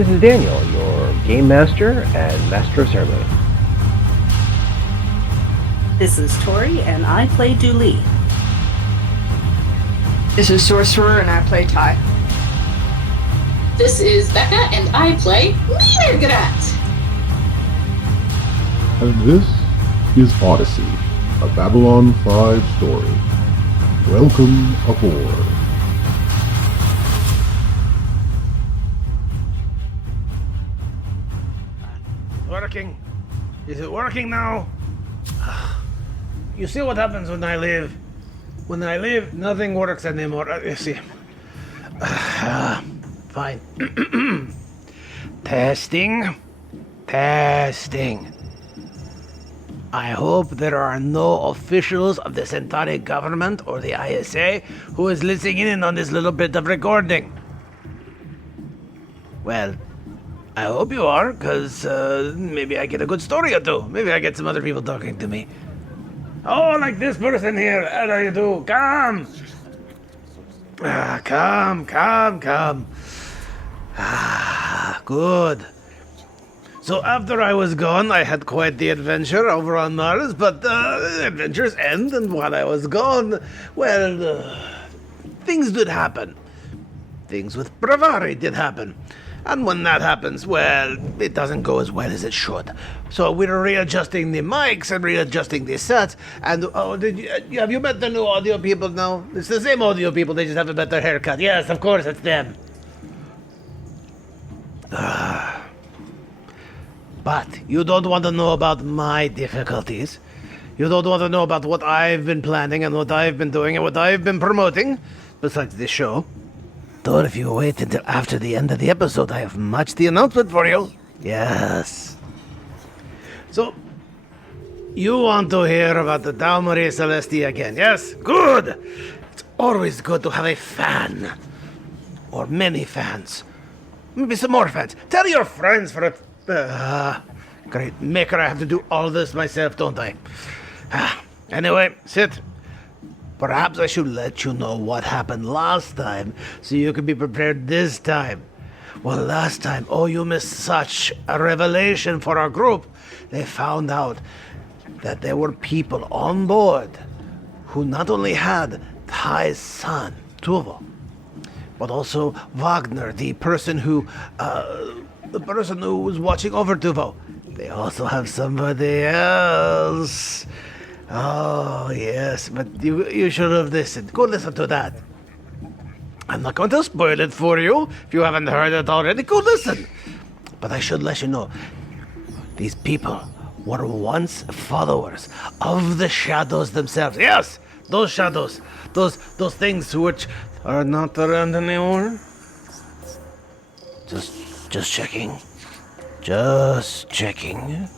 This is Daniel, your Game Master and Master of Ceremony. This is Tori, and I play Dooley. This is Sorcerer, and I play Ty. This is Becca, and I play mrrr'grr'rat. And this is Odyssey, a Babylon 5 story. Welcome aboard. Working? Is it working now? You see what happens when I live? When I live, nothing works anymore. You see. Fine. Testing. Testing. I hope there are no officials of the Centauri government or the ISA who is listening in on this little bit of recording. Well, I hope you are, because maybe I get a good story or two. Maybe I get some other people talking to me. Oh, like this person here. How do you do? Come. Come. Good. So after I was gone, I had quite the adventure over on Mars, but adventures end, and while I was gone, well, things did happen. Things with Bravari did happen. And when that happens, well, it doesn't go as well as it should. So we're readjusting the mics and readjusting the sets. And have you met the new audio people now? It's the same audio people, they just have a better haircut. Yes, of course, it's them. But you don't want to know about my difficulties. You don't want to know about what I've been planning and what I've been doing and what I've been promoting, besides this show. Though if you wait until after the end of the episode, I have much the announcement for you. Yes. So, you want to hear about the Dao Maria Celestia again, yes? Good! It's always good to have a fan. Or many fans. Maybe some more fans. Tell your friends for a... great maker, I have to do all this myself, don't I? Anyway, sit. Perhaps I should let you know what happened last time, so you can be prepared this time. Well, last time, you missed such a revelation for our group. They found out that there were people on board who not only had Ty's son, Tuvo, but also Wagner, the person who was watching over Tuvo. They also have somebody else. Oh, yes, but you should have listened. Go listen to that. I'm not going to spoil it for you. If you haven't heard it already, go listen. But I should let you know, these people were once followers of the shadows themselves. Yes, those shadows. Those things which are not around anymore. Just checking. Just checking.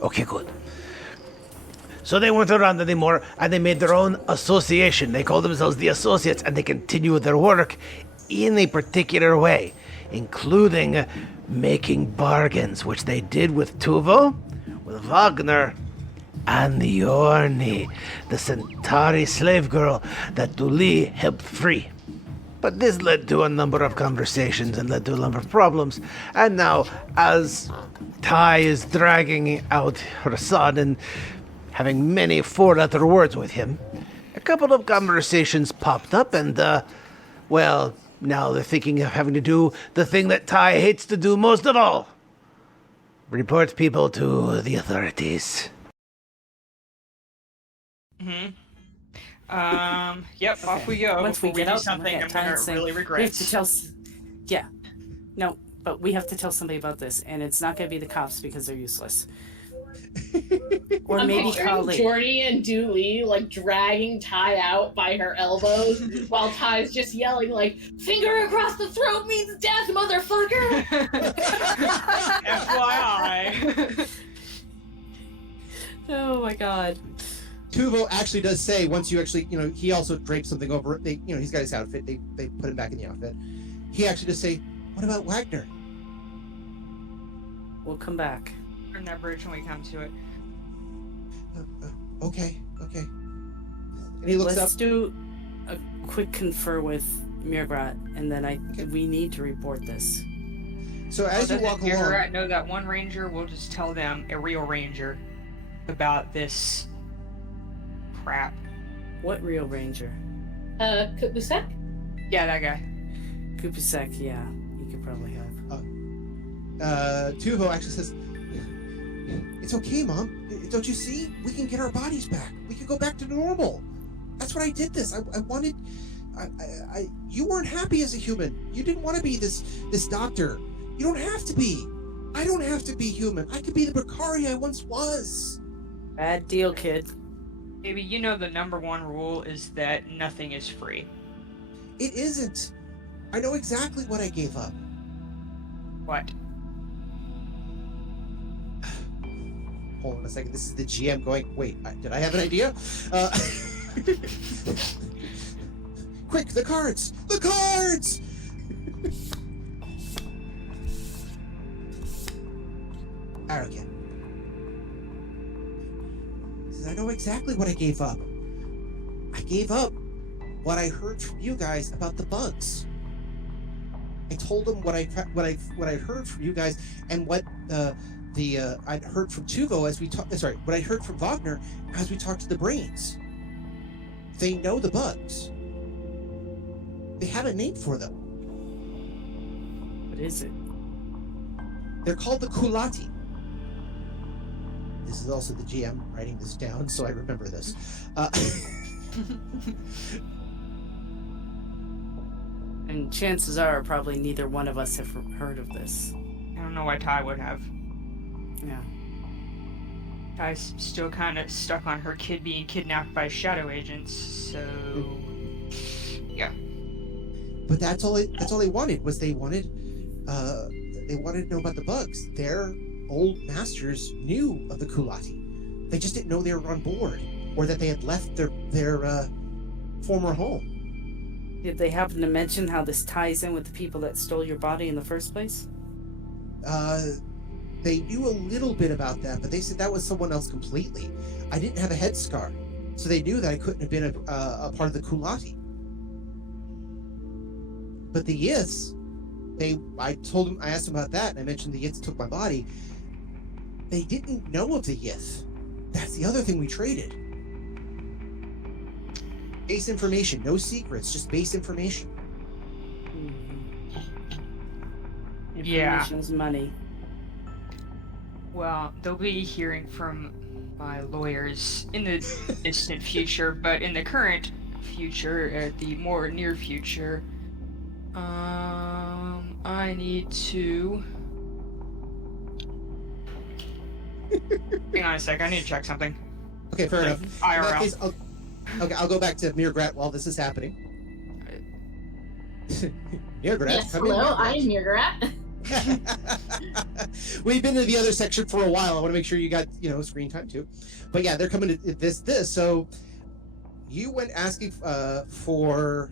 Okay, good. So they weren't around anymore, and they made their own association. They call themselves the Associates, and they continue their work in a particular way, including making bargains, which they did with Tuvo, with Wagner, and Yorni, the Centauri slave girl that Duli helped free. But this led to a number of conversations and led to a number of problems. And now, as Ty is dragging out her son and having many four-letter words with him, a couple of conversations popped up, and, well, now they're thinking of having to do the thing that Ty hates to do most of all. Report people to the authorities. Yep, Okay. off we go. Once we Before get do out, something I'm gonna really regret. We have to tell. Yeah, no, but we have to tell somebody about this, and it's not going to be the cops because they're useless. Or I'm maybe picturing Kali. Jordy and Dooley like dragging Ty out by her elbows while Ty's just yelling like, "Finger across the throat means death, motherfucker!" FYI. Oh my god. Tuvo actually does say once you actually, he also drapes something over it. They, he's got his outfit. They put him back in the outfit. He actually does say, "What about Wagner?" We'll come back. Turn that bridge when we come to it. Okay. And he looks Let's up. do a quick confer with mrrr'grr'rat, and then we need to report this. So as you walk along, No, that one ranger will just tell them, a real ranger, about this crap. What real ranger? Kupusek? Yeah, that guy. Kupusek, yeah. You could probably have. Tuho actually says, "It's okay, Mom. Don't you see? We can get our bodies back. We can go back to normal. That's what I did this. I wanted... you weren't happy as a human. You didn't want to be this doctor. You don't have to be. I don't have to be human. I could be the Bakari I once was." Bad deal, kid. Baby, you know the number one rule is that nothing is free. It isn't. I know exactly what I gave up. What? Hold on a second. This is the GM going, wait, did I have an idea? Quick, the cards! The cards! Arrogant. Says, I know exactly what I gave up. I gave up what I heard from you guys about the bugs. I told them what I heard from you guys and what I'd heard from Tuvo as we talked. Sorry, what I heard from Wagner as we talked to the brains. They know the bugs. They have a name for them. What is it? They're called the Kulati. This is also the GM writing this down, so I remember this. And chances are probably neither one of us have heard of this. I don't know why Ty would have. Yeah. Ty's still kind of stuck on her kid being kidnapped by shadow agents, so... yeah. But that's all they wanted was they wanted to know about the bugs. Their old masters knew of the Kulati. They just didn't know they were on board or that they had left their former home. Did they happen to mention how this ties in with the people that stole your body in the first place? They knew a little bit about that, but they said that was someone else completely. I didn't have a head scar, so they knew that I couldn't have been a part of the Kulati. But the Yiths, I asked them about that, and I mentioned the Yiths took my body. They didn't know of the Yith. That's the other thing we traded. Base information, no secrets, just base information. Yeah. Information's money. Well, they'll be hearing from my lawyers in the distant future, but in the current future, the more near future, I need to... Hang on a sec, I need to check something. Okay, fair enough. IRL. In that case, I'll go back to mrr'grr'rat while this is happening. mrr'grr'rat, Yes, come in, hello, mrr'grr'rat. I am mrr'grr'rat. We've been to the other section for a while. I want to make sure you got, screen time too. But yeah, they're coming to this. So you went asking for...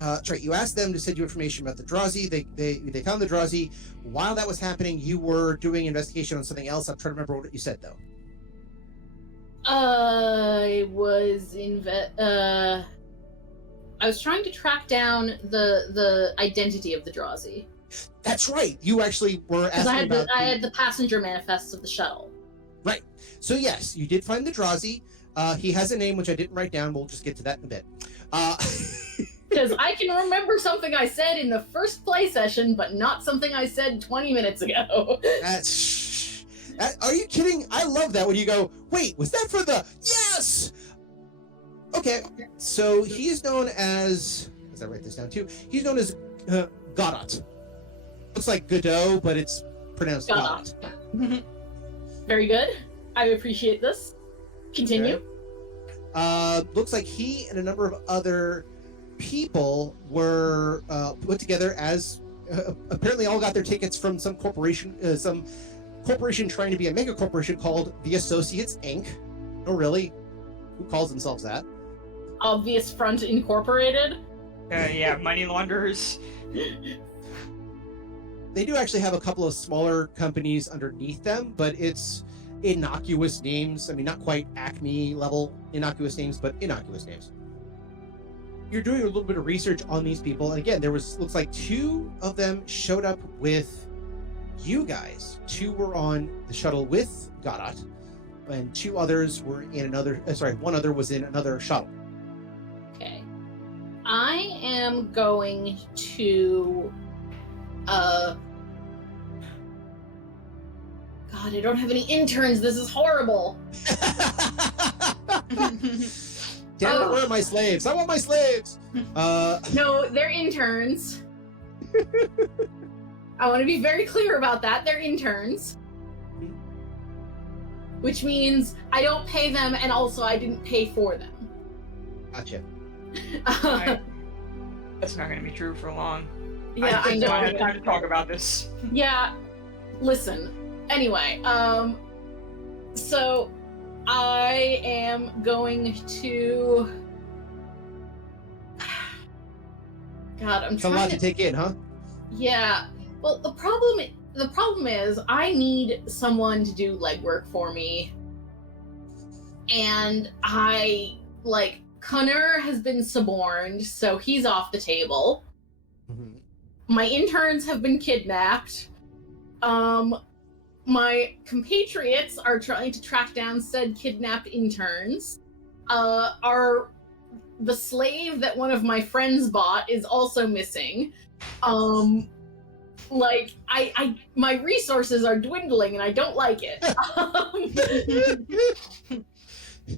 right, you asked them to send you information about the Drazi. They found the Drazi. While that was happening, you were doing investigation on something else. I'm trying to remember what you said, though. I was trying to track down the identity of the Drazi. That's right. You actually were Because asking about... I had the passenger manifests of the shuttle. Right. So yes, you did find the Drazi. He has a name, which I didn't write down. We'll just get to that in a bit. Because I can remember something I said in the first play session, but not something I said 20 minutes ago. Are you kidding? I love that when you go, wait, was that for the... Yes! Okay, so he is known as I write this down too, he's known as Godot. Looks like Godot, but it's pronounced Godot. Very good. I appreciate this. Continue. Okay. Looks like he and a number of other people were put together as apparently all got their tickets from some corporation trying to be a mega corporation called the Associates Inc. Oh, really? Who calls themselves that? Obvious Front Incorporated. Yeah, money launderers. They do actually have a couple of smaller companies underneath them, but it's innocuous names. I mean, not quite Acme level innocuous names, but innocuous names. you're doing a little bit of research on these people, and again, looks like 2 of them showed up with you guys. 2 were on the shuttle with Garat, and 2 others were in another. One other was in another shuttle. Okay. I am going to. God, I don't have any interns. This is horrible. Damn it, where are my slaves? I want my slaves! No, they're interns. I want to be very clear about that. They're interns. Which means I don't pay them, and also I didn't pay for them. Gotcha. That's not going to be true for long. Yeah, I I know. don't have time to talk about this. Yeah, listen. Anyway, so I am going to. God, I'm It's a trying lot to take in, huh? Yeah. Well, the problem is I need someone to do legwork for me, and Connor has been suborned, so he's off the table. Mm-hmm. My interns have been kidnapped. My compatriots are trying to track down said kidnapped interns. The slave that one of my friends bought is also missing. My resources are dwindling and I don't like it.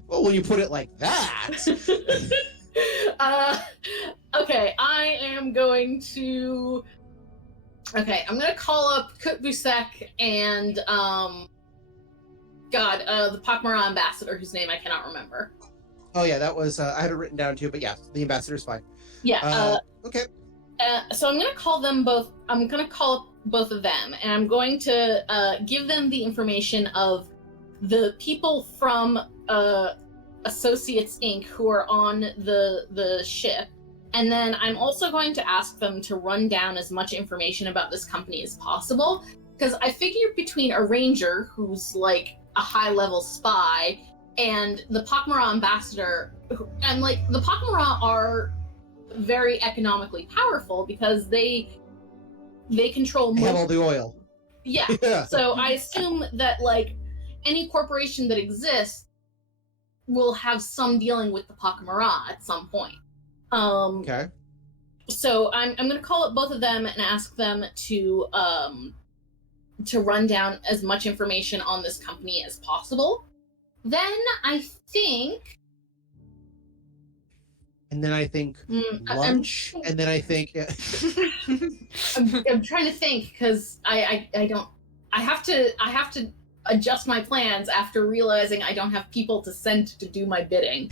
Well, when you put it like that. Okay, I'm going to call up Kutbusek and the pak'ma'ra ambassador whose name I cannot remember. Oh yeah, that was I had it written down too, but yeah, the ambassador's fine. Yeah. Okay. So I'm gonna call them both. I'm gonna call up both of them, and I'm going to give them the information of the people from Associates Inc. who are on the ship, and then I'm also going to ask them to run down as much information about this company as possible, because I figure between a ranger who's like a high-level spy and the pak'ma'ra ambassador, and the pak'ma'ra are very economically powerful because they control They have all most. the oil. Yeah. Yeah. So I assume that any corporation that exists will have some dealing with the pak'ma'ra at some point. Okay. So I'm going to call up both of them and ask them to run down as much information on this company as possible. Then I think. And then I think lunch. And then I think. I'm trying to think because I don't. I have to adjust my plans after realizing I don't have people to send to do my bidding.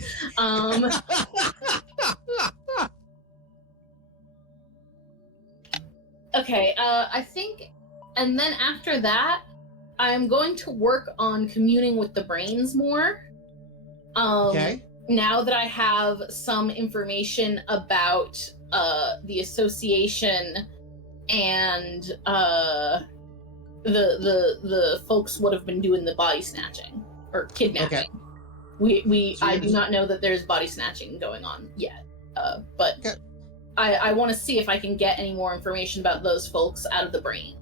Okay, I think, and then after that, I'm going to work on communing with the brains more. Okay. Now that I have some information about the association and the folks would have been doing the body snatching or kidnapping. Okay. I do not know that there's body snatching going on yet, but Okay. I want to see if I can get any more information about those folks out of the brain.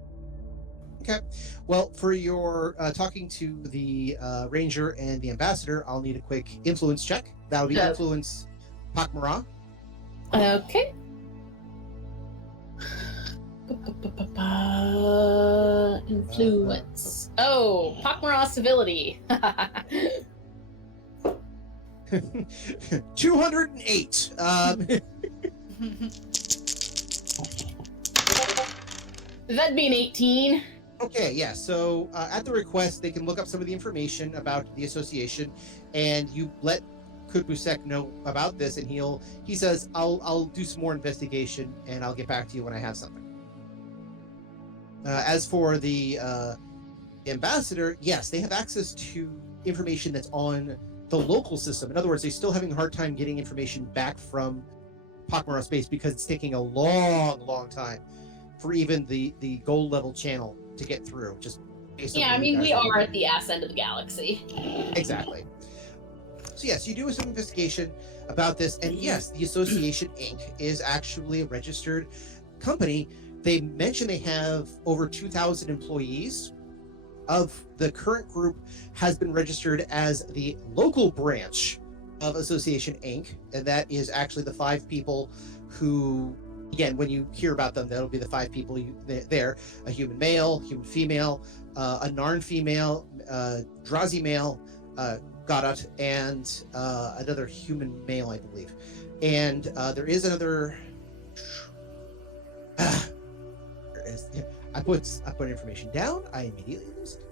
Okay. Well, for your talking to the ranger and the ambassador, I'll need a quick influence check. That'll be influence pak'ma'ra. Okay. Influence. Oh, pak'ma'ra civility. 208. That'd be an 18. Okay, yeah. So at the request, they can look up some of the information about the association, and you let Kutbusek know about this, and he says, "I'll do some more investigation, and I'll get back to you when I have something." As for the ambassador, yes, they have access to information that's on the local system. In other words, they're still having a hard time getting information back from pak'ma'ra space because it's taking a long time for even the gold level channel to get through. Just based on Yeah, I what mean, you we guys are at the ass end of the galaxy. Exactly. So yes, you do some investigation. about this. And yes, the Association Inc. is actually a registered company. They mention they have over 2,000 employees. Of the current group has been registered as the local branch of Association Inc. And that is actually the 5 people who, again, when you hear about them, that'll be the 5 people there: a human male, human female, a Narn female, Drazi male, Garat, and another human male, I believe. And there is another. I put information down. I immediately lose it.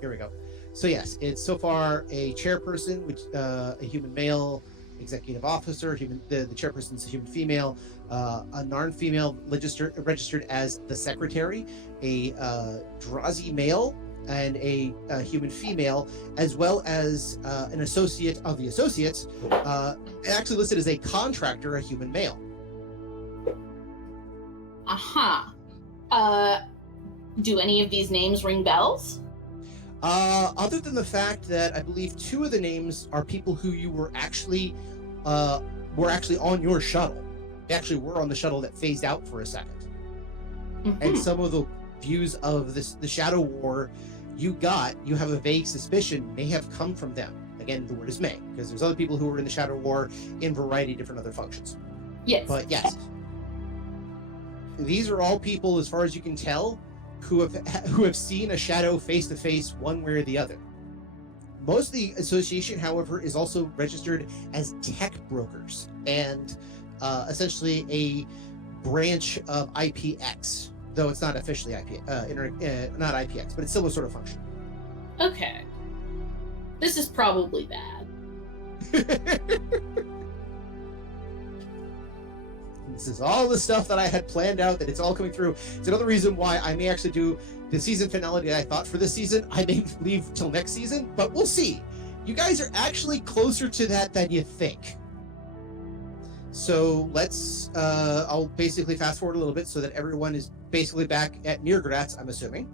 Here we go. So yes, it's so far a chairperson, which a human male, executive officer. The chairperson's a human female, a Narn female registered as the secretary, a Drazi male, and a human female, as well as an associate of the associates, actually listed as a contractor, a human male. Aha. Do any of these names ring bells? Other than the fact that I believe 2 of the names are people who you were actually on your shuttle. They actually were on the shuttle that phased out for a second. Mm-hmm. And some of the views of the Shadow War you have a vague suspicion may have come from them. Again, the word is may, because there's other people who were in the Shadow War in a variety of different other functions. Yes. But yes, these are all people, as far as you can tell, who have seen a shadow face to face, one way or the other. Most of the association, however, is also registered as tech brokers and essentially a branch of IPX, though it's not officially not IPX, but it's still a sort of function. Okay. This is probably bad. This is all the stuff that I had planned out, that it's all coming through. It's another reason why I may actually do the season finale that I thought for this season. I may leave till next season, but we'll see. You guys are actually closer to that than you think. So let's, I'll basically fast forward a little bit so that everyone is basically back at mrr'grr'rat, I'm assuming.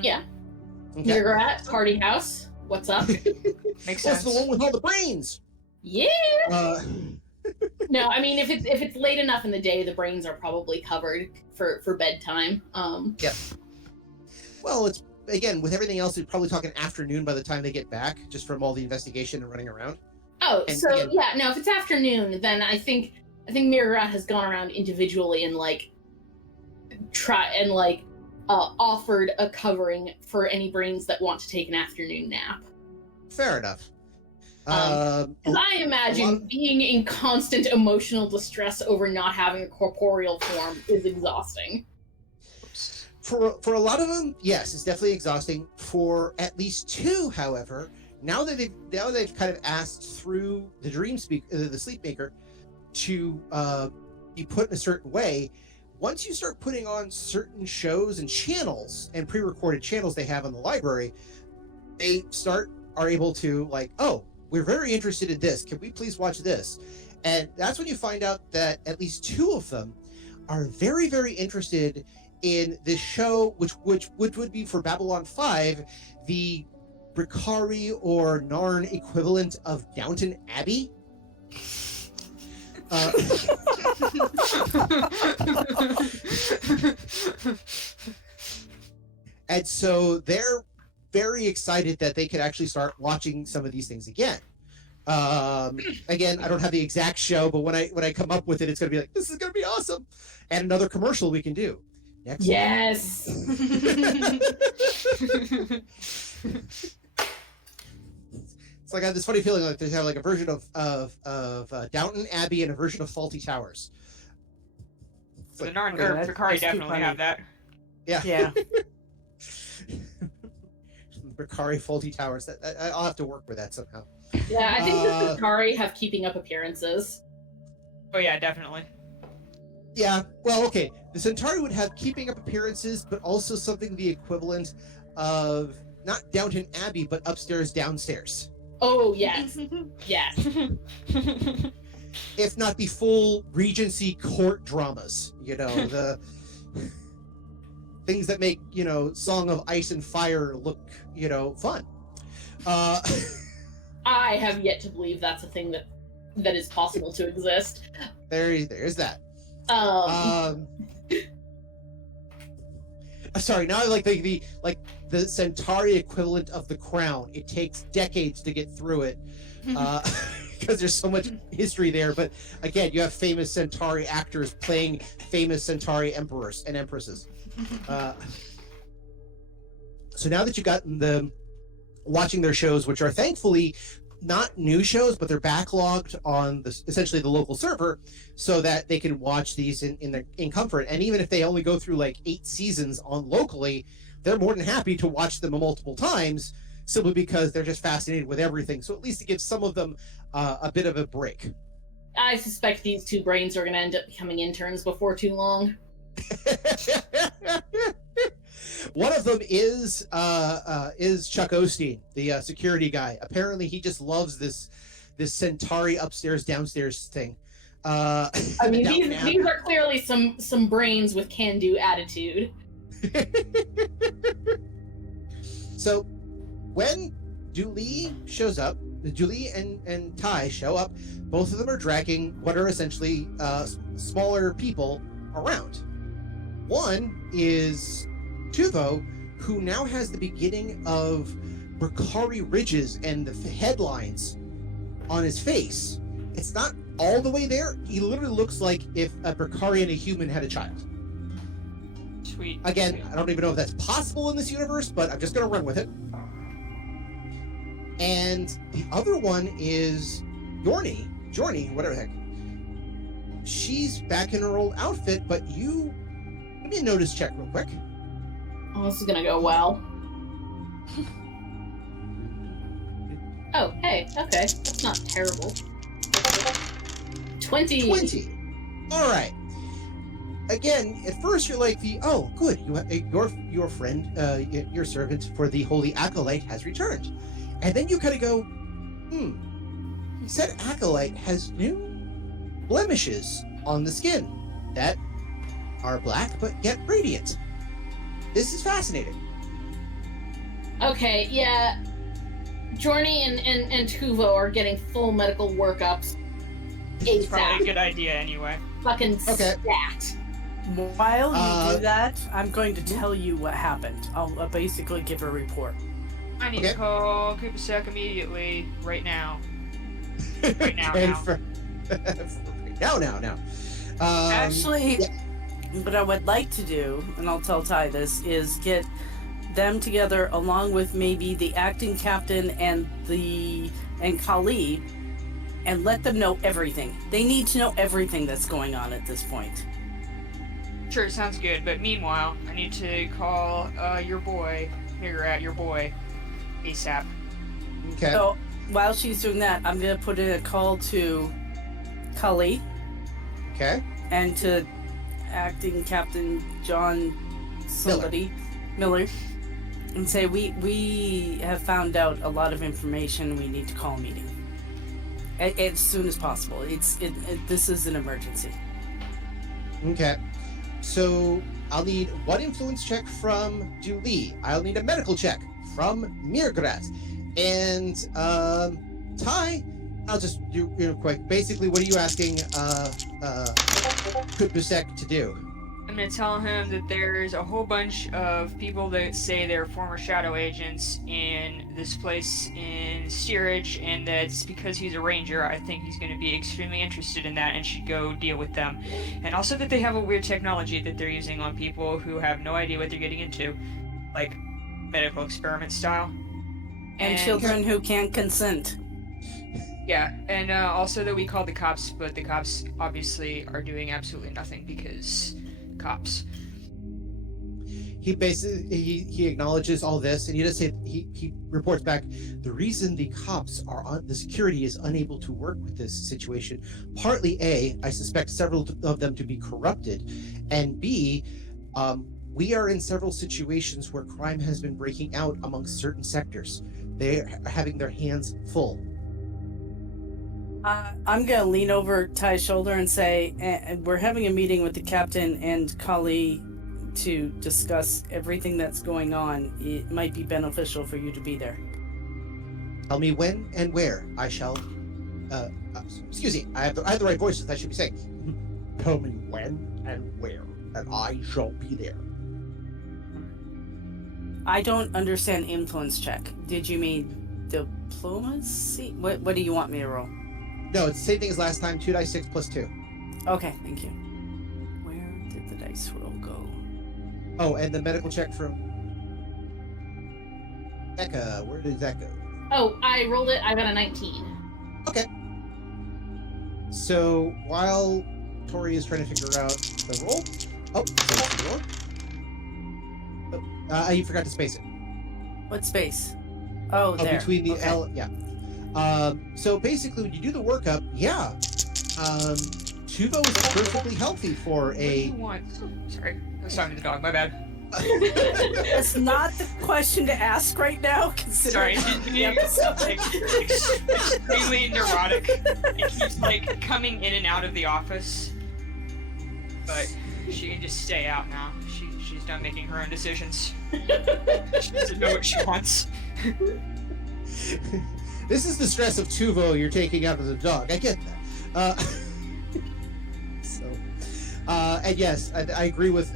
Yeah. Okay. mrr'grr'rat, party house. What's up? Makes That's sense. the one with all the brains! Yeah. Uh, No, I mean if it's late enough in the day, the brains are probably covered for bedtime. Yep. Well, it's, again, with everything else, they're probably talking afternoon by the time they get back, just from all the investigation and running around. Oh, And so again- yeah, no, if it's afternoon, then I think mrr'grr'rat has gone around individually and offered a covering for any brains that want to take an afternoon nap. Fair enough. Because I imagine lot- being in constant emotional distress over not having a corporeal form is exhausting. For a lot of them, yes, it's definitely exhausting. For at least 2, however, now that they've kind of asked through the the sleep maker to be put in a certain way. Once you start putting on certain shows and channels and pre-recorded channels they have in the library, they are able to oh, we're very interested in this. Can we please watch this? And that's when you find out that at least 2 of them are very, very interested in this show, which would be for Babylon 5, the Brikari or Narn equivalent of Downton Abbey. And so they're very excited that they could actually start watching some of these things again. Again, I don't have the exact show, but when I come up with it, it's going to be this is going to be awesome. And another commercial we can do. Next. Yes. It's like I have this funny feeling like they have a version of Downton Abbey and a version of Faulty Towers. It's The like, Narn okay, or that's Brikari too definitely funny. have that. yeah. Yeah. Brikari Faulty Towers. I'll have to work with that somehow. Yeah, I think the Sakari have keeping up appearances. Oh yeah, definitely. Yeah, well, okay. The Centauri would have keeping up appearances, but also something the equivalent of not Downton Abbey, but upstairs, downstairs. Oh, yes. Yes. If not the full Regency court dramas, the things that make, Song of Ice and Fire look, fun. I have yet to believe that's a thing that that is possible to exist. There's that. Um, Sorry, now I like the Centauri equivalent of the Crown. It takes decades to get through it because there's so much history there. But again, you have famous Centauri actors playing famous Centauri emperors and empresses. So now that you've gotten them watching their shows, which are thankfully not new shows, but they're backlogged on essentially the local server, so that they can watch these in comfort. And even if they only go through like 8 seasons on locally, they're more than happy to watch them multiple times, simply because they're just fascinated with everything. So at least it gives some of them a bit of a break. I suspect these two brains are going to end up becoming interns before too long. One of them is Chuck Osteen, the security guy. Apparently, he just loves this Centauri upstairs downstairs thing. I mean, these are clearly some brains with can-do attitude. So, when Julie shows up, Julie and Ty show up. Both of them are dragging what are essentially smaller people around. One is Tuvo, who now has the beginning of Bakari ridges and the headlines on his face. It's not all the way there. He literally looks like if a Bakari and a human had a child. Sweet. Again, I don't even know if that's possible in this universe, but I'm just going to run with it. And the other one is Jorny, whatever the heck. She's back in her old outfit, but you... Give me a notice check real quick. Oh, this is gonna go well. Oh, hey, okay. That's not terrible. 20! 20! Alright. Again, at first you're like oh, good, you have, your friend, your servant for the Holy Acolyte has returned. And then you kind of go, said Acolyte has new blemishes on the skin that are black but yet radiant. This is fascinating. Okay, yeah. Jorny and Tuvo are getting full medical workups. It's probably a ASAP. good idea anyway. Fucking Okay. stat. While you do that, I'm going to tell you what happened. I'll basically give a report. I need to call Kupasek immediately, right now. Right now, And now. now. Actually, yeah. what I would like to do, and I'll tell Ty this, is get them together along with maybe the acting captain and Kali, and let them know everything. They need to know everything that's going on at this point. Sure, sounds good. But meanwhile, I need to call your boy, mrr'grr'rat, your boy, ASAP. Okay. So while she's doing that, I'm going to put in a call to Kali Okay. and to acting captain John Miller, and say we have found out a lot of information. We need to call a meeting as soon as possible. This is an emergency. Okay. So I'll need one influence check from Julie. I'll need a medical check from mrr'grr'rat. And Ty, I'll just do real quick. Basically, what are you asking Kupasek to do? I'm gonna tell him that there's a whole bunch of people that say they're former shadow agents in this place in Steerage, and that's because he's a ranger. I think he's gonna be extremely interested in that and should go deal with them. And also that they have a weird technology that they're using on people who have no idea what they're getting into, like medical experiment style. And children who can't consent. Yeah, and also that we called the cops, but the cops obviously are doing absolutely nothing because cops. He basically he acknowledges all this, and he does say he reports back the reason the cops are the security is unable to work with this situation. Partly I suspect several of them to be corrupted, and B, we are in several situations where crime has been breaking out amongst certain sectors. They're having their hands full. I'm gonna lean over Ty's shoulder and say, we're having a meeting with the captain and Kali to discuss everything that's going on. It might be beneficial for you to be there. Tell me when and where. I shall excuse me, I have the right voices. I should be saying, tell me when and where, and I shall be there. I don't understand influence check. Did you mean diplomacy? What do you want me to roll? No, it's the same thing as last time. 2 dice 6 plus 2. Okay, thank you. Where did the dice roll go? Oh, and the medical check from Becca. Where did that go? Oh, I rolled it. I got a 19. Okay. So while Tori is trying to figure out the roll, space the roll. You forgot to space it. What space? Oh, there. Between the okay. L, yeah. So basically, when you do the workup, yeah, Tuvo is perfectly healthy for What do you want? Sorry, I was talking to the dog. My bad. That's not the question to ask right now. Sorry, Considering the episode like extremely neurotic. It keeps like coming in and out of the office, but she can just stay out now. She's done making her own decisions. She doesn't know what she wants. This is the stress of Tuvo you're taking out of the dog. I get that. And yes, I agree with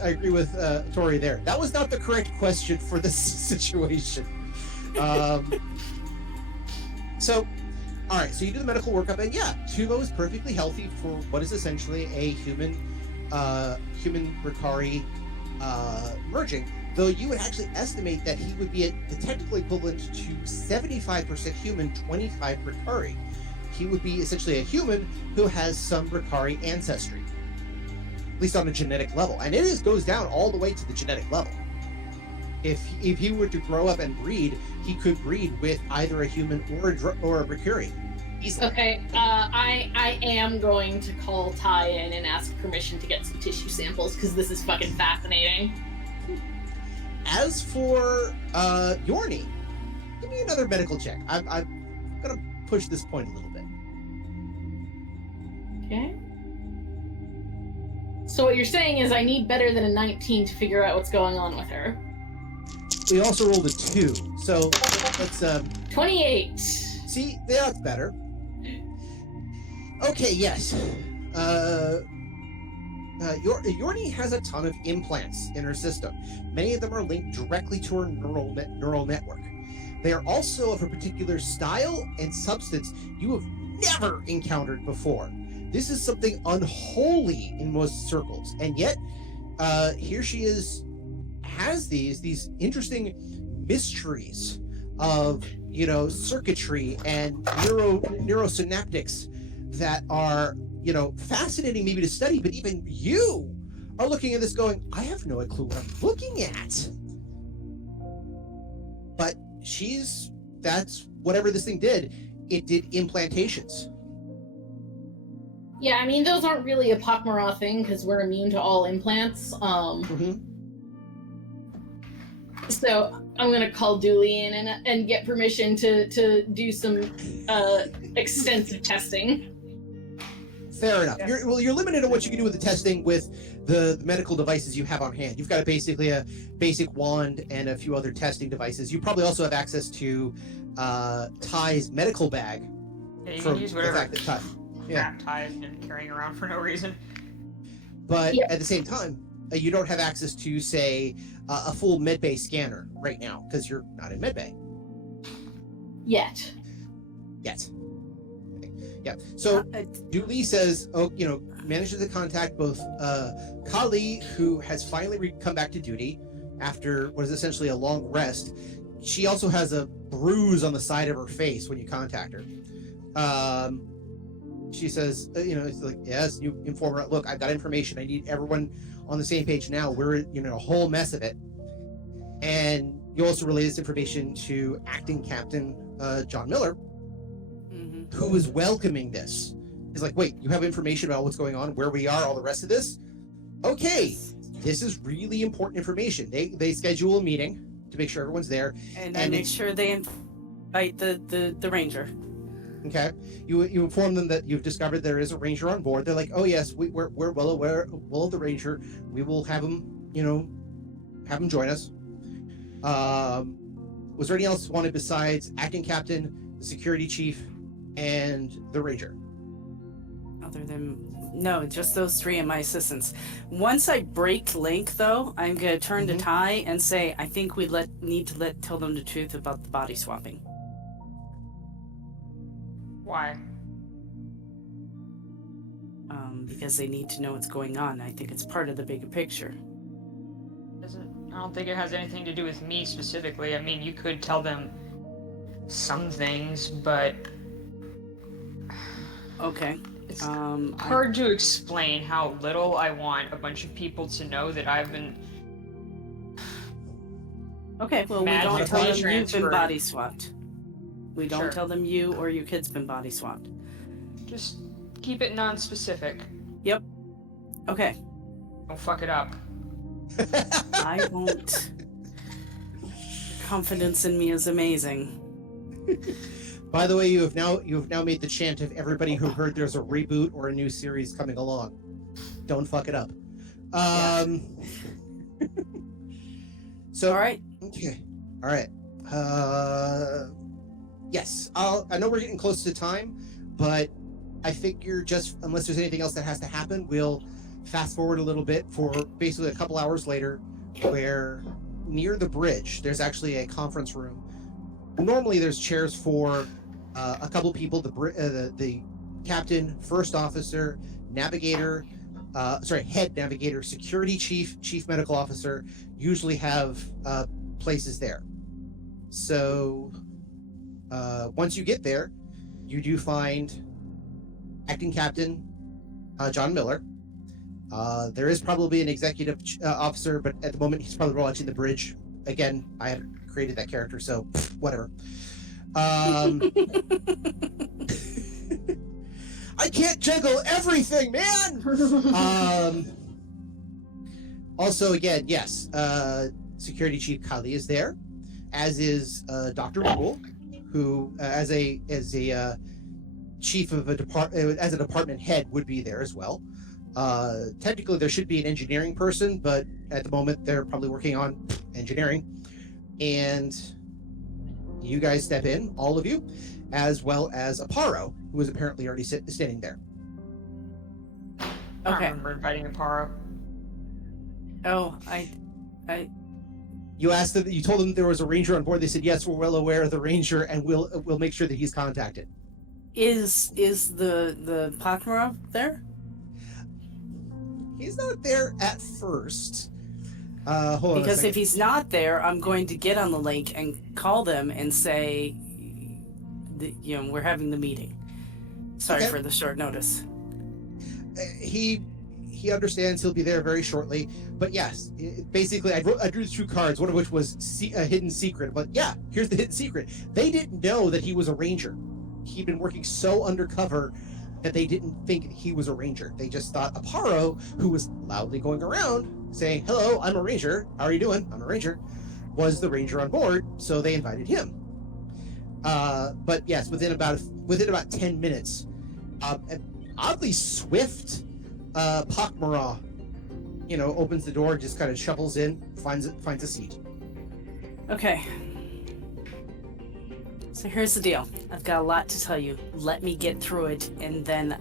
Tori there. That was not the correct question for this situation. So, all right. So you do the medical workup, and yeah, Tuvo is perfectly healthy for what is essentially a human Ricari merging. Though you would actually estimate that he would be the technical equivalent to 75% human, 25 Ricari. He would be essentially a human who has some Ricari ancestry, at least on a genetic level, and it goes down all the way to the genetic level. If he were to grow up and breed, he could breed with either a human or a Ricari. Easily. Okay, I am going to call Ty in and ask permission to get some tissue samples because this is fucking fascinating. As for Yorni, give me another medical check. I'm gonna push this point a little bit. Okay. So what you're saying is I need better than a 19 to figure out what's going on with her. We also rolled a 2, so let's 28. see. That's better. Okay, yes. Yorni has a ton of implants in her system. Many of them are linked directly to her neural network. They are also of a particular style and substance you have never encountered before. This is something unholy in most circles, and yet here she has these interesting mysteries of circuitry and neurosynaptics that are fascinating maybe to study, but even you are looking at this going, I have no clue what I'm looking at. But that's whatever this thing did, it did implantations. Yeah, I mean, those aren't really a pak'ma'ra thing because we're immune to all implants. So I'm gonna call Dooley in and get permission to do some extensive testing. Fair enough. Yeah. You're limited on what you can do with the testing with the medical devices you have on hand. You've got basically a basic wand and a few other testing devices. You probably also have access to Ty's medical bag. Yeah, you from can use the whatever fact that Ty, yeah. crap Ty has been carrying around for no reason. But Yeah. at the same time, you don't have access to, say, a full medbay scanner right now because you're not in medbay Yet. yet. Yeah. So Dooley says, manages to contact both Kali, who has finally come back to duty after what is essentially a long rest. She also has a bruise on the side of her face when you contact her. She says, it's like, yes, you inform her, look, I've got information. I need everyone on the same page now. We're in a whole mess of it. And you also relay this information to acting Captain John Miller, who is welcoming this. He's like, wait, you have information about what's going on, where we are, all the rest of this? Okay, this is really important information. They schedule a meeting to make sure everyone's there. And I make sure they invite the ranger. Okay, you inform them that you've discovered there is a ranger on board. They're like, oh yes, we're well aware of the ranger. We will have him, have him join us. Was there anything else wanted besides acting captain, the security chief, and the Ranger. Other than no, just those three and my assistants. Once I break link, though, I'm gonna turn to Ty and say, I think we need to tell them the truth about the body swapping. Why? Because they need to know what's going on. I think it's part of the bigger picture. I don't think it has anything to do with me specifically. I mean, you could tell them some things, but Okay. it's hard to explain how little I want a bunch of people to know that I've been. Okay, well, we don't Magically tell them you've been transferred. body swapped. We don't Sure. tell them you or your kid's been body swapped. Just keep it non-specific. Yep. Okay. Don't fuck it up. I won't. Confidence in me is amazing. By the way, you have now made the chant of everybody who heard there's a reboot or a new series coming along. Don't fuck it up. So All right. okay, all right. Yes, I know we're getting close to time, but I figure just unless there's anything else that has to happen, we'll fast forward a little bit for basically a couple hours later, where near the bridge there's actually a conference room. Normally there's chairs for a couple people, the captain, first officer, navigator, head navigator, security chief medical officer usually have places there. So once you get there, you do find acting captain John Miller. There is probably an executive officer, but at the moment he's probably watching the bridge. Again, I haven't created that character, so whatever. I can't juggle everything, man! Also, again, yes, Security Chief Kali is there, as is Dr. Rule, who, as a chief of a department, as a department head, would be there as well. Technically, there should be an engineering person, but at the moment, they're probably working on engineering. And you guys step in, all of you, as well as Aparo, who is apparently already standing there. I Okay. remember inviting Aparo. Oh, You asked them, you told them there was a ranger on board. They said, yes, we're well aware of the ranger, and we'll make sure that he's contacted. is the pak'ma'ra there? He's not there at first. Hold on a Because second. if he's not there, I'm going to get on the link and call them and say, we're having the meeting. Sorry Okay. for the short notice. He understands he'll be there very shortly. But yes, basically, I drew 2 cards, one of which was a hidden secret. But yeah, here's the hidden secret. They didn't know that he was a ranger. He'd been working so undercover that they didn't think he was a ranger. They just thought Aparo, who was loudly going around saying, hello, I'm a ranger. How are you doing? I'm a ranger. Was the ranger on board, so they invited him. But yes, within about 10 minutes, an oddly swift pak'ma'ra, opens the door, just kind of shuffles in, finds a seat. Okay. So here's the deal. I've got a lot to tell you. Let me get through it, and then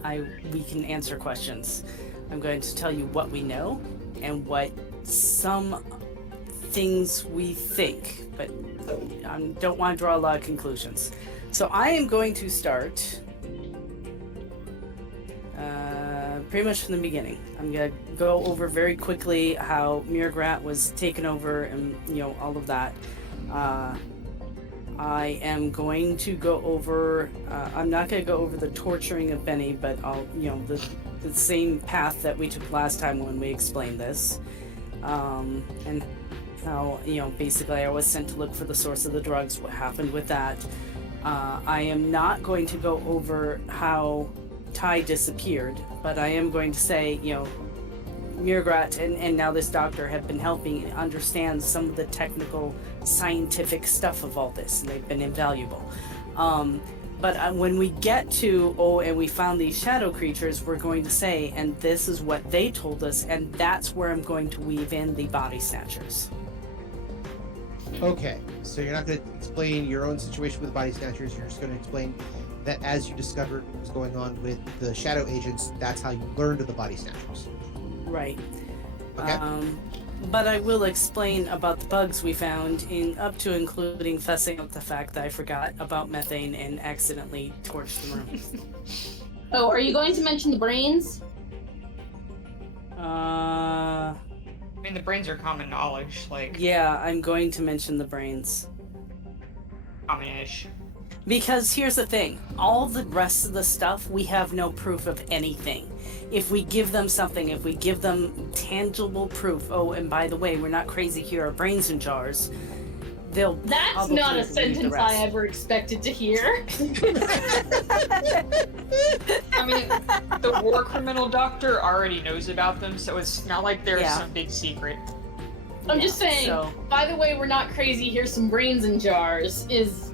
we can answer questions. I'm going to tell you what we know and what some things we think, but I don't want to draw a lot of conclusions. So I am going to start pretty much from the beginning. I'm going to go over very quickly how mrr'grr'rat was taken over and, all of that. I am going to go over, I'm not going to go over the torturing of Benny, but I'll, the same path that we took last time when we explained this. And how, basically I was sent to look for the source of the drugs, what happened with that. I am not going to go over how Ty disappeared, but I am going to say, mrr'grr'rat and now this doctor have been helping understand some of the technical scientific stuff of all this, and they've been invaluable. But when we get to, and we found these shadow creatures, we're going to say, and this is what they told us, and that's where I'm going to weave in the body snatchers. Okay, so you're not going to explain your own situation with body snatchers. You're just going to explain that as you discovered what was going on with the shadow agents, that's how you learned of the body snatchers. Right. Okay. But I will explain about the bugs we found, up to including fussing up the fact that I forgot about methane and accidentally torched the room. Oh, are you going to mention the brains? I mean, the brains are common knowledge, like, Yeah, I'm going to mention the brains. common-ish. Because here's the thing, all the rest of the stuff, we have no proof of anything. If we give them something, if we give them tangible proof, oh, and by the way, we're not crazy here, our brains in jars, they'll That's probably not a believe the sentence rest. I ever expected to hear. I mean, the war criminal doctor already knows about them, so it's not like there's Yeah. some big secret. I'm just saying, So, by the way, we're not crazy, here's some brains in jars, is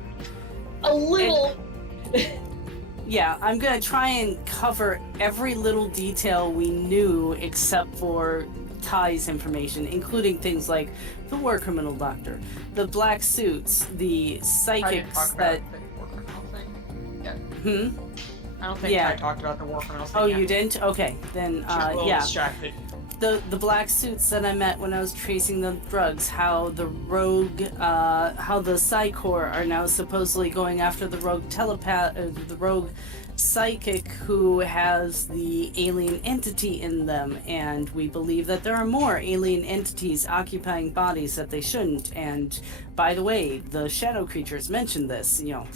a little... yeah, I'm gonna try and cover every little detail we knew except for Ty's information, including things like the war criminal doctor, the black suits, the I didn't psychics talk that... about the war criminal thing. Yeah. Hmm? I don't think Yeah. I talked about the war criminal thing Oh, yet. you didn't? Okay, then, I'm a little yeah. distracted. The black suits that I met when I was tracing the drugs, how the rogue, how the Psi Corps are now supposedly going after the rogue telepath, the rogue psychic who has the alien entity in them, and we believe that there are more alien entities occupying bodies that they shouldn't. And by the way, the shadow creatures mentioned this, you know.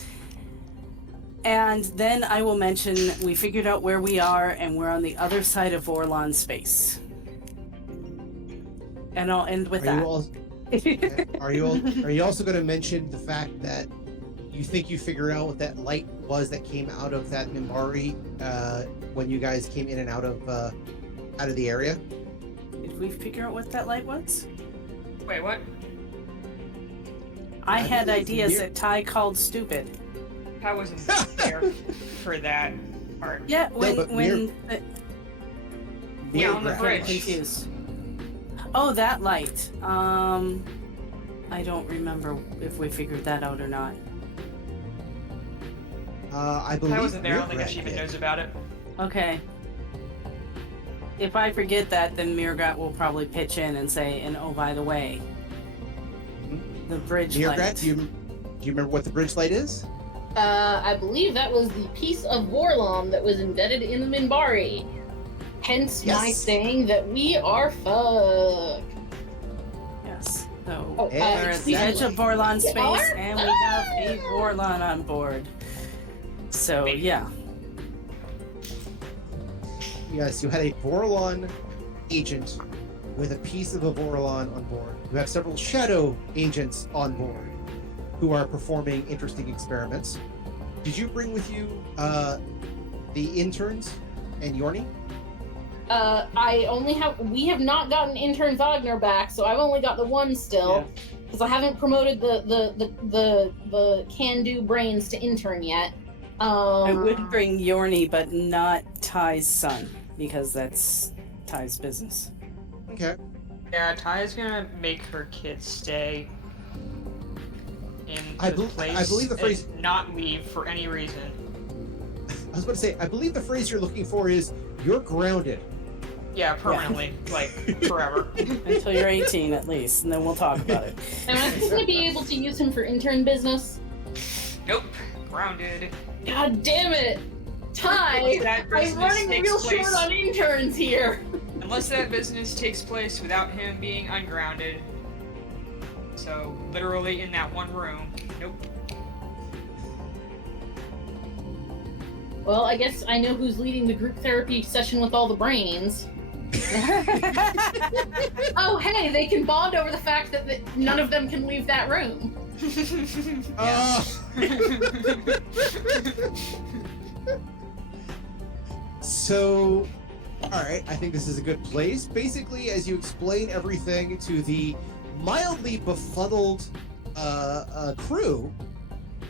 And then I will mention we figured out where we are, and we're on the other side of Vorlon space. And I'll end with that. Are you also going to mention the fact that you think you figured out what that light was that came out of that Mimbari when you guys came in and out of the area? Did we figure out what that light was? Wait, what? I had believe ideas near- that Ty called stupid. I wasn't there for that part. Yeah, when but Yeah, on the Near- bridge. confused. Oh, that light. I don't remember if we figured that out or not. I believe I wasn't there. I don't think mrrr'grr'rat she even did. knows about it. Okay. If I forget that, then mrrr'grr'rat will probably pitch in and say, and oh, by the way, the bridge mrrr'grr'rat, light. do you remember what the bridge light is? I believe that was the piece of Vorlon that was embedded in the Minbari. Hence my Yes. saying that we are fucked. Yes. So Oh, we're at the edge of Vorlon We space, are? and we have a Vorlon on board. So yeah. Yes, you had a Vorlon agent with a piece of a Vorlon on board. You have several shadow agents on board who are performing interesting experiments. Did you bring with you the interns and Yorni? We have not gotten intern Wagner back, so I've only got the one still. Because I haven't promoted the can-do brains to intern yet. I would bring Yorni, but not Ty's son, because that's Ty's business. Okay. Yeah, Ty's gonna make her kids stay in I the bel- place I believe the phrase- and not leave for any reason. I was about to say, I believe the phrase you're looking for is "you're grounded." Yeah, permanently, like forever. Until you're 18 at least, and then we'll talk about it. Am I going to be able to use him for intern business? Nope, grounded. God damn it! Ty! That I'm business running takes real place- short on interns here! Unless that business takes place without him being ungrounded. So, literally in that one room. Nope. Well, I guess I know who's leading the group therapy session with all the brains. Oh, hey, they can bond over the fact that none of them can leave that room. So, alright, I think this is a good place. Basically, as you explain everything to the mildly befuddled crew,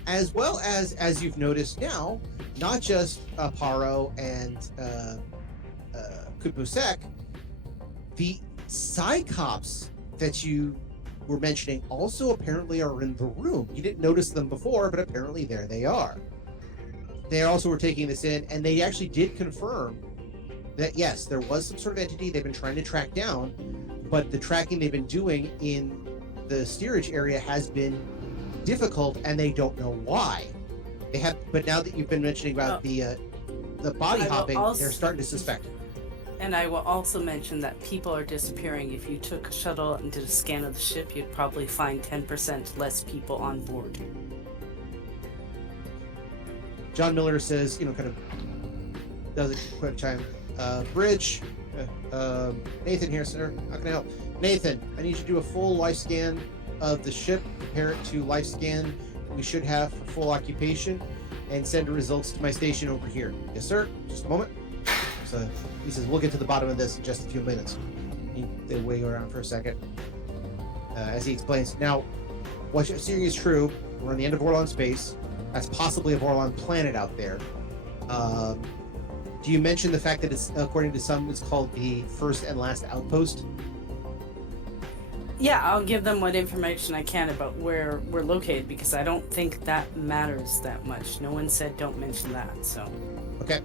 as well as you've noticed now, not just Paro and Kupusek, the Psychops that you were mentioning also apparently are in the room. You didn't notice them before, but apparently there they are. they also were taking this in, and they actually did confirm that yes, there was some sort of entity they've been trying to track down, but the tracking they've been doing in the steerage area has been difficult, and they don't know why. They have, but now that you've been mentioning about the body hopping, they're starting to suspect. And I will also mention that people are disappearing. If you took a shuttle and did a scan of the ship, you'd probably find 10% less people on board. John Miller says, kind of does a quick chime. Bridge, Nathan here, sir. How can I help? Nathan, I need you to do a full life scan of the ship, compare it to life scan we should have for full occupation, and send the results to my station over here. Yes, sir. Just a moment. So he says, we'll get to the bottom of this in just a few minutes. They wait around for a second. As he explains, now, what you're seeing is true. We're on the end of Vorlon space. That's possibly a Vorlon planet out there. Do you mention the fact that it's, according to some, it's called the first and last outpost? Yeah, I'll give them what information I can about where we're located, because I don't think that matters that much. No one said don't mention that, so. Okay.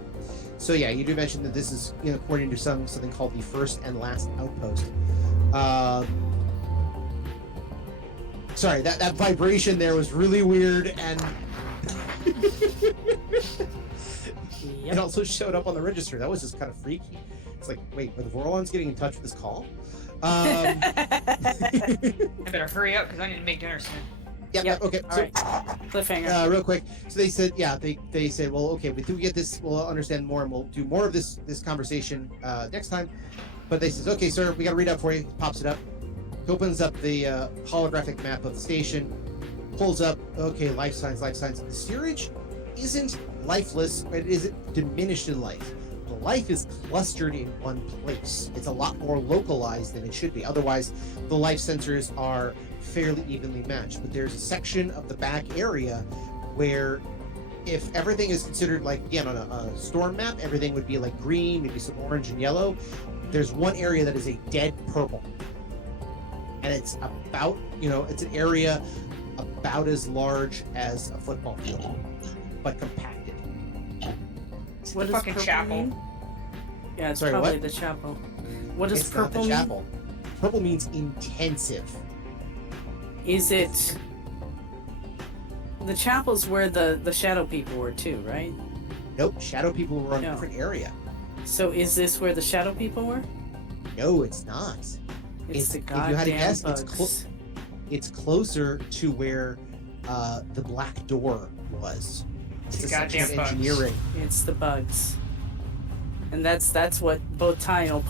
So yeah, you do mention that this is, according to some, something called the first and last outpost. Sorry, that vibration there was really weird, and it also showed up on the register. That was just kind of freaky. It's like, wait, were the Vorlons getting in touch with this call? I better hurry up because I need to make dinner soon. Yep. Okay. All So, right. Cliffhanger. real quick. So they said, they said, well, okay, we do get this. We'll understand more, and we'll do more of this conversation next time. But they says, okay, sir, we got to read out for you. Pops it up. He opens up the holographic map of the station. Pulls up. Okay, life signs. The steerage isn't lifeless, but it isn't diminished in life. The life is clustered in one place. It's a lot more localized than it should be. Otherwise, the life sensors are fairly evenly matched. But there's a section of the back area where, if everything is considered like, again, on a storm map, everything would be like green, maybe some orange and yellow. There's one area that is a dead purple. And it's about, it's an area about as large as a football field, but compacted. It's What the does fucking purple chapel. mean? Yeah, it's Sorry, probably what? the chapel. What does It's not purple the mean? chapel. Purple means intensive. Is it... The chapel's where the shadow people were too, right? Nope, shadow people were on No. a different area. So is this where the shadow people were? No, it's not. It's the if you had to goddamn guess, bugs. it's closer to where the black door was. It's the a section goddamn of bugs. engineering. It's the bugs. And that's what both Ty will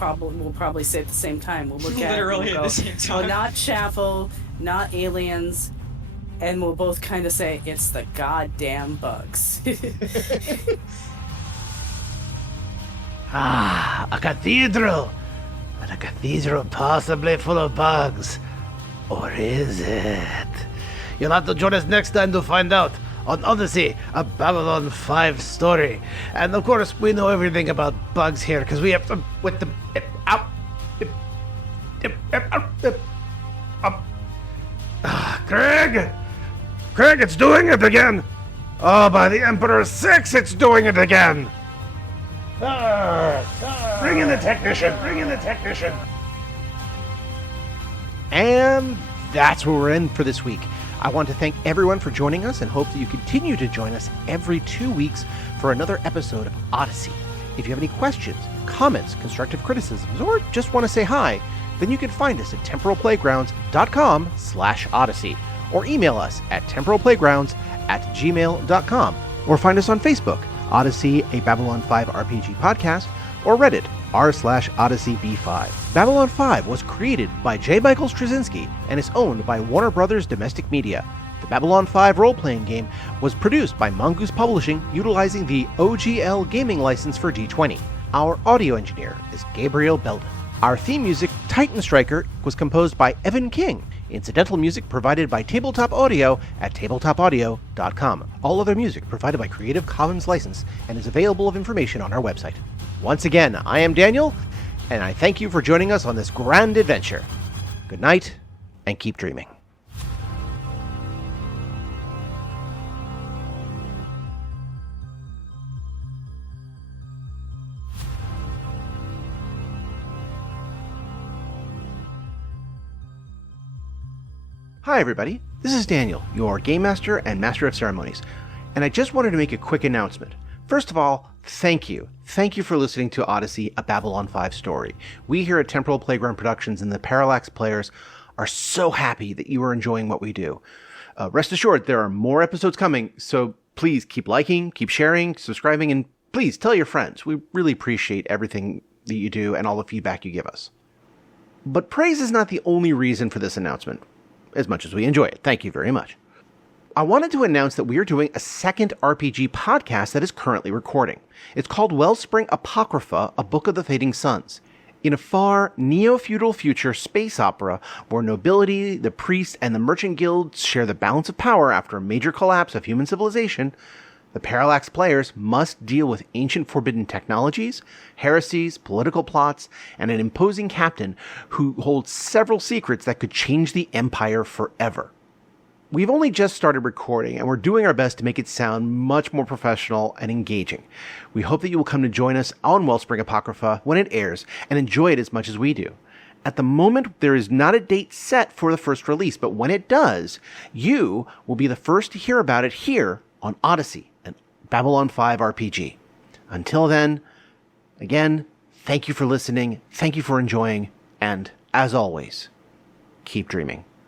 probably say at the same time. We'll look at Literally it and at we'll the same go, well, time. not chapel, not aliens, and we'll both kind of say it's the goddamn bugs. Ah, a cathedral! And a cathedral possibly full of bugs. Or is it? You'll have to join us next time to find out on Odyssey, a Babylon 5 story. And of course, we know everything about bugs here because we have to with the Craig! Craig, it's doing it again! Oh, by the Emperor's 6, it's doing it again! Bring in the technician! Bring in the technician! And that's where we're in for this week. I want to thank everyone for joining us and hope that you continue to join us every 2 weeks for another episode of Odyssey. If you have any questions, comments, constructive criticisms, or just want to say hi, then you can find us at temporalplaygrounds.com/Odyssey, or email us at temporalplaygrounds@gmail.com, or find us on Facebook, Odyssey, a Babylon 5 RPG podcast, or Reddit, r/OdysseyB5. Babylon 5 was created by J. Michael Straczynski and is owned by Warner Brothers Domestic Media. The Babylon 5 role-playing game was produced by Mongoose Publishing utilizing the OGL gaming license for D20. Our audio engineer is Gabriel Belden. Our theme music, Titan Striker, was composed by Evan King. Incidental music provided by Tabletop Audio at tabletopaudio.com. All other music provided by Creative Commons license and is available of information on our website. Once again, I am Daniel, and I thank you for joining us on this grand adventure. Good night, and keep dreaming. Hi, everybody. This is Daniel, your Game Master and Master of Ceremonies, and I just wanted to make a quick announcement. First of all, thank you. Thank you for listening to Odyssey, a Babylon 5 story. We here at Temporal Playground Productions and the Parallax players are so happy that you are enjoying what we do. Rest assured, there are more episodes coming, so please keep liking, keep sharing, subscribing, and please tell your friends. We really appreciate everything that you do and all the feedback you give us. But praise is not the only reason for this announcement, as much as we enjoy it. Thank you very much. I wanted to announce that we are doing a second RPG podcast that is currently recording. It's called Wellspring Apocrypha, A Book of the Fading Suns. In a far, neo-feudal future space opera where nobility, the priests, and the merchant guilds share the balance of power after a major collapse of human civilization, the Parallax players must deal with ancient forbidden technologies, heresies, political plots, and an imposing captain who holds several secrets that could change the Empire forever. We've only just started recording, and we're doing our best to make it sound much more professional and engaging. We hope that you will come to join us on Wellspring Apocrypha when it airs, and enjoy it as much as we do. At the moment, there is not a date set for the first release, but when it does, you will be the first to hear about it here on Odyssey, an Babylon 5 RPG. Until then, again, thank you for listening, thank you for enjoying, and as always, keep dreaming.